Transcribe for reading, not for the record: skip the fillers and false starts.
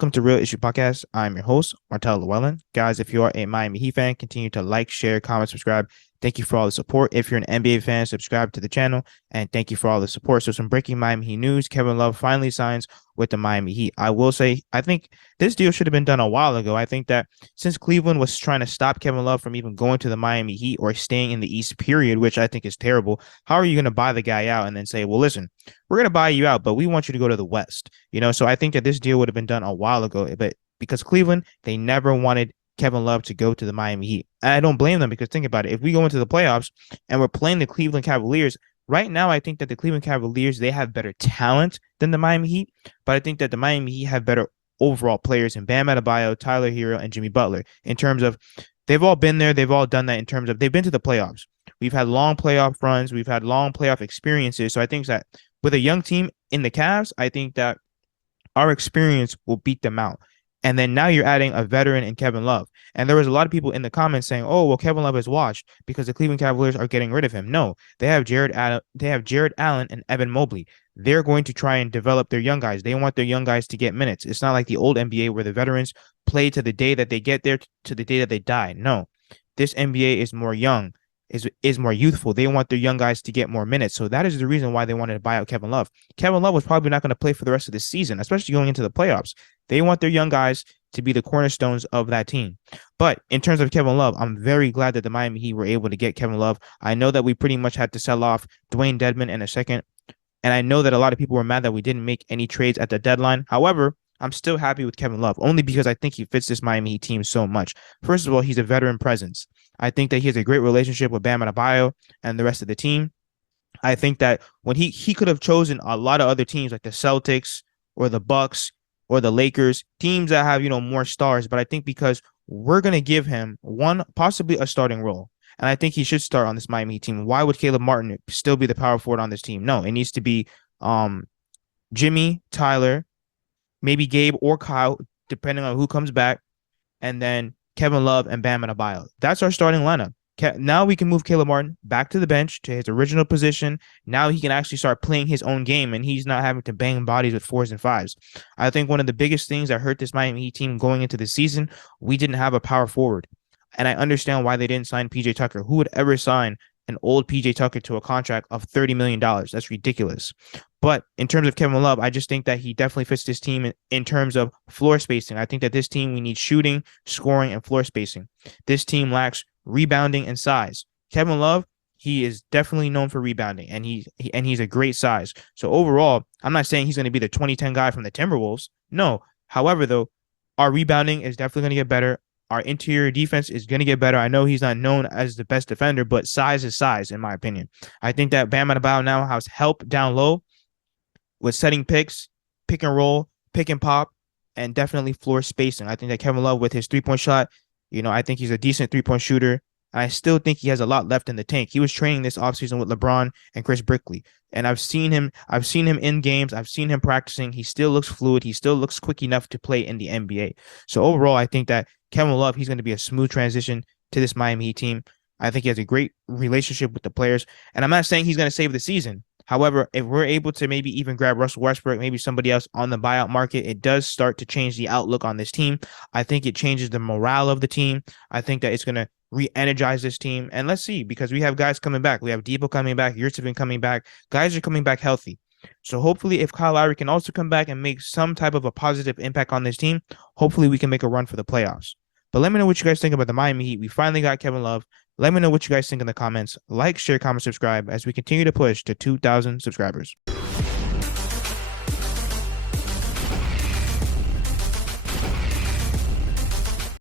Welcome to Real Issue Podcast. I'm your host, Martel Llewellyn. Guys, if you are a Miami Heat fan, continue to like, share, comment, subscribe. Thank you for all the support. If you're an NBA fan, subscribe to the channel. And thank you for all the support. So some breaking Miami Heat news. Kevin Love finally signs with the Miami Heat. I will say, I think this deal should have been done a while ago. I think that since Cleveland was trying to stop Kevin Love from even going to the Miami Heat or staying in the East period, which I think is terrible, how are you going to buy the guy out and then say, well, listen, we're going to buy you out, but we want you to go to the West? So I think that this deal would have been done a while ago, but because Cleveland, they never wanted Kevin Love to go to the Miami Heat. And I don't blame them, because think about it. If we go into the playoffs and we're playing the Cleveland Cavaliers, right now, I think that the Cleveland Cavaliers, they have better talent than the Miami Heat, but I think that the Miami Heat have better overall players in Bam Adebayo, Tyler Hero, and Jimmy Butler. In terms of, they've all been there, they've all done that. In terms of, they've been to the playoffs. We've had long playoff runs, we've had long playoff experiences. So I think that with a young team in the Cavs, I think that our experience will beat them out. And then now you're adding a veteran in Kevin Love. And there was a lot of people in the comments saying, oh, well, Kevin Love is washed because the Cleveland Cavaliers are getting rid of him. No, they have Jared Allen and Evan Mobley. They're going to try and develop their young guys. They want their young guys to get minutes. It's not like the old NBA where the veterans play to the day that they get there, to the day that they die. No, this NBA is more young, is more youthful. They want their young guys to get more minutes. So that is the reason why they wanted to buy out Kevin Love. Kevin Love was probably not going to play for the rest of the season, especially going into the playoffs. They want their young guys to be the cornerstones of that team. But in terms of Kevin Love, I'm very glad that the Miami Heat were able to get Kevin Love. I know that we pretty much had to sell off Dwayne Dedmon in a second. And I know that a lot of people were mad that we didn't make any trades at the deadline. However, I'm still happy with Kevin Love, only because I think he fits this Miami Heat team so much. First of all, he's a veteran presence. I think that he has a great relationship with Bam Adebayo and the rest of the team. I think that when he could have chosen a lot of other teams like the Celtics or the Bucks or the Lakers, teams that have, more stars. But I think because we're going to give him possibly a starting role. And I think he should start on this Miami Heat team. Why would Caleb Martin still be the power forward on this team? No, it needs to be Jimmy, Tyler, maybe Gabe or Kyle, depending on who comes back, and then Kevin Love and Bam Adebayo. That's our starting lineup. Now we can move Caleb Martin back to the bench to his original position. Now he can actually start playing his own game, and he's not having to bang bodies with 4s and 5s. I think one of the biggest things that hurt this Miami Heat team going into the season, we didn't have a power forward. And I understand why they didn't sign PJ Tucker. Who would ever sign an old PJ Tucker to a contract of $30 million? That's ridiculous. But in terms of Kevin Love, I just think that he definitely fits this team in terms of floor spacing. I think that this team, we need shooting, scoring, and floor spacing. This team lacks rebounding and size. Kevin Love, he is definitely known for rebounding, and he's a great size. So overall, I'm not saying he's going to be the 2010 guy from the Timberwolves. No. However, though, our rebounding is definitely going to get better. Our interior defense is going to get better. I know he's not known as the best defender, but size is size, in my opinion. I think that Bam Adebayo now has help down low with setting picks, pick and roll, pick and pop, and definitely floor spacing. I think that Kevin Love, with his three-point shot, I think he's a decent three-point shooter. I still think he has a lot left in the tank. He was training this offseason with LeBron and Chris Brickley. And I've seen him in games. I've seen him practicing. He still looks fluid. He still looks quick enough to play in the NBA. So overall, I think that Kevin Love, he's going to be a smooth transition to this Miami Heat team. I think he has a great relationship with the players. And I'm not saying he's going to save the season. However, if we're able to maybe even grab Russell Westbrook, maybe somebody else on the buyout market, it does start to change the outlook on this team. I think it changes the morale of the team. I think that it's going to re-energize this team. And let's see, because we have guys coming back. We have Depot coming back, Yurtseven coming back. Guys are coming back healthy. So hopefully if Kyle Lowry can also come back and make some type of a positive impact on this team, hopefully we can make a run for the playoffs. But let me know what you guys think about the Miami Heat. We finally got Kevin Love. Let me know what you guys think in the comments. Like, share, comment, subscribe as we continue to push to 2,000 subscribers.